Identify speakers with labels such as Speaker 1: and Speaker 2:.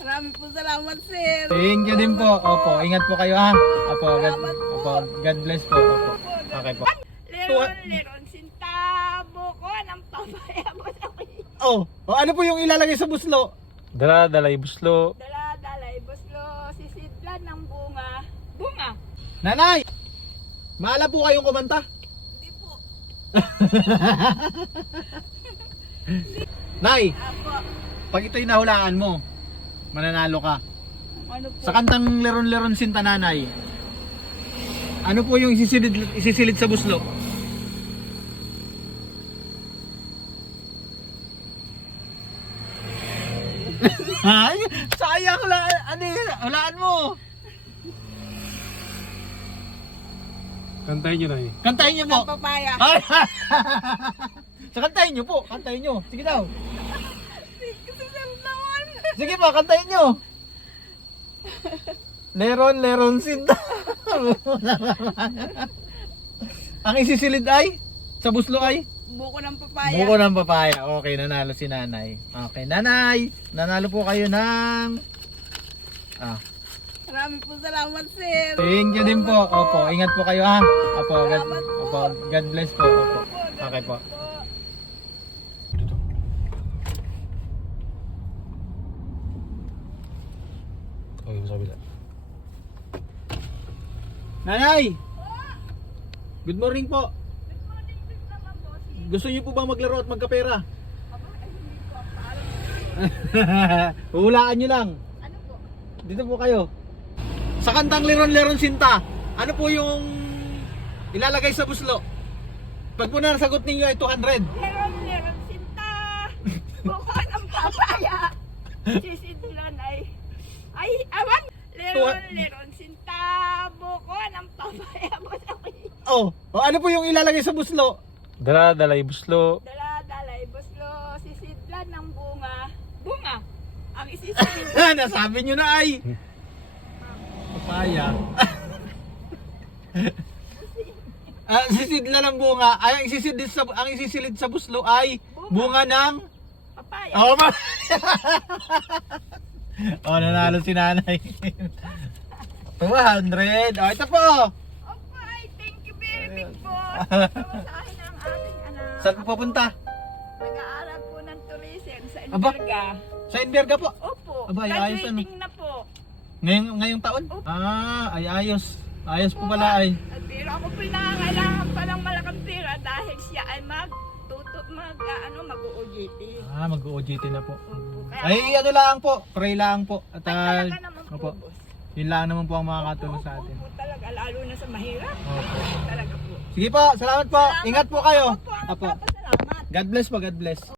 Speaker 1: Maraming po salamat, sir.
Speaker 2: Thank you din po. Opo, ingat po kayo ha. Opo, God bless po. Opo. Okay po.
Speaker 1: Leron, sintabo ko ng papaya ko sa
Speaker 2: Oh, ano po yung ilalagay sa buslo?
Speaker 3: Dala-dalay buslo.
Speaker 1: Dala-dalay, buslo, sisidlan ng bunga. Bunga?
Speaker 2: Nanay! Maala po kayong kumanta?
Speaker 1: Hindi po.
Speaker 2: Nay,
Speaker 1: Apo.
Speaker 2: pag ito'y nahulaan mo, mananalo ka.
Speaker 1: Ano po?
Speaker 2: Sa kantang Leron-Leron Sinta, Nanay, ano po yung isisilid sa buslo? Ay, sayang lang. Ano yun? Hulaan mo.
Speaker 3: Kantayin nyo na eh.
Speaker 2: Kantahin niyo po.
Speaker 1: Ng papaya.
Speaker 2: Ay! So, kantahin niyo po. Kantahin niyo. Sige daw.
Speaker 1: Sir naman.
Speaker 2: Sige po, kantahin niyo. Leron Sinta. Ang isisilid ay? Sa buslo ay?
Speaker 1: Buko ng papaya.
Speaker 2: Buko ng papaya. Okay, nanalo si nanay. Okay, nanay. Nanalo po kayo ng...
Speaker 1: Maraming po salamat, sir.
Speaker 2: Thank you din po. Opo, ingat po kayo ha. Opo,
Speaker 1: Salamat po.
Speaker 2: God bless po. Opo. Okay po.
Speaker 3: Okay, sa kabila.
Speaker 2: Nanay! Good morning po. Gusto niyo po bang maglaro at magkapera? Hulaan niyo lang.
Speaker 1: Ano po?
Speaker 2: Dito po kayo. Sa kantang Leron-Leron Sinta, ano po yung ilalagay sa buslo? Pag po nasagot ninyo ay 200.
Speaker 1: Leron, sinta. Buko ng papaya. Sisidlan ay awan. Leron, sinta. Buko ng papaya ko sa
Speaker 2: Oh, ano po yung ilalagay sa buslo?
Speaker 3: Dala-dalay buslo.
Speaker 1: Dala-dalay, buslo, sisidlan ng bunga. Bunga. Ang isisilid.
Speaker 2: Nasabi nyo na ay. Papaya. Sisidla ng bunga. Ay, ang isisilid sa buslo ay bunga ng...
Speaker 1: Papaya.
Speaker 2: Oh, oh, nanalo si nanay. 200. Oh, ito po.
Speaker 1: Opo, ay thank you very big po. Pamasahin ang ating anak.
Speaker 2: Saan po papunta?
Speaker 1: Nag-aaral po ng tourism sa
Speaker 2: Aba.
Speaker 1: Enverga.
Speaker 2: Sa Enverga po.
Speaker 1: Opo,
Speaker 2: Aba, ay, ayos, ano?
Speaker 1: graduating na po.
Speaker 2: Ngayong taon? Ay ayos. Ayos po pala ay.
Speaker 1: At pero ako pinangailangan pa ng malakang pera dahil siya ay mag-OJT.
Speaker 2: Mag-OJT na po.
Speaker 1: Opo, kaya
Speaker 2: Ay, ano lang po. Pray lang po. At
Speaker 1: ay talaga naman po,
Speaker 2: opo.
Speaker 1: boss.
Speaker 2: Yun lang naman po ang makakatulong sa atin.
Speaker 1: Opo, talaga, lalo na sa mahirap.
Speaker 2: Opo.
Speaker 1: Talaga po.
Speaker 2: Sige po, salamat po. Ingat po kayo.
Speaker 1: Opo, ang
Speaker 2: Apo.
Speaker 1: papasalamat.
Speaker 2: God bless po, God bless.